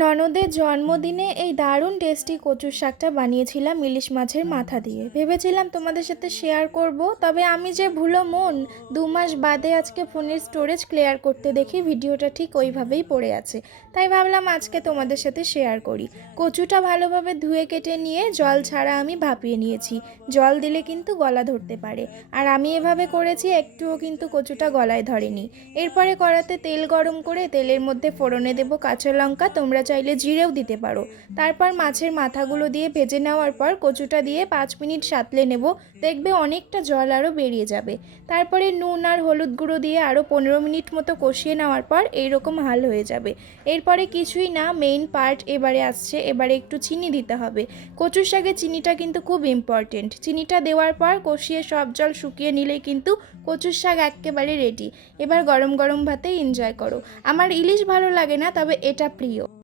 ননদের জন্মদিনে এই দারুণ টেস্টি কচুর শাকটা বানিয়েছিলাম ইলিশ মাছের মাথা দিয়ে। ভেবেছিলাম তোমাদের সাথে শেয়ার করব, তবে আমি যে ভুলো মন, 2 মাস বাদে আজকে ফোনের স্টোরেজ ক্লিয়ার করতে দেখি ভিডিওটা ঠিক ওইভাবেই পড়ে আছে। তাই ভাবলাম আজকে তোমাদের সাথে শেয়ার করি। কচুটা ভালোভাবে ধুয়ে কেটে নিয়ে জল ছাড়া আমি ভাপিয়ে নিয়েছি। জল দিলে কিন্তু গলা ধরতে পারে, আর আমি এভাবে করেছি, একটুও কিন্তু কচুটা গলায় ধরেনি। এরপরে কড়াতে তেল গরম করে তেলের মধ্যে ফোড়নে দেবো কাঁচা লঙ্কা, তোমরা চাইলে জিরেও দিতে পারো। তারপর মাছের মাথাগুলো দিয়ে ভেজে নেওয়ার পর কচুটা দিয়ে 5 মিনিট সাঁতলে নেব, দেখবে অনেকটা জল আরও বেরিয়ে যাবে। তারপরে নুন আর হলুদ গুঁড়ো দিয়ে আরও 15 মিনিট মতো কষিয়ে নেওয়ার পর এইরকম হাল হয়ে যাবে। এরপরে কিছুই না, মেইন পার্ট এবারে আসছে, এবারে একটু চিনি দিতে হবে। কচুর শাকে চিনিটা কিন্তু খুব ইম্পর্টেন্ট। চিনিটা দেওয়ার পর কষিয়ে সব জল শুকিয়ে নিলেই কিন্তু কচুর শাক একেবারে রেডি। এবার গরম গরম ভাতে এনজয় করো। আমার ইলিশ ভালো লাগে না, তবে এটা প্রিয়।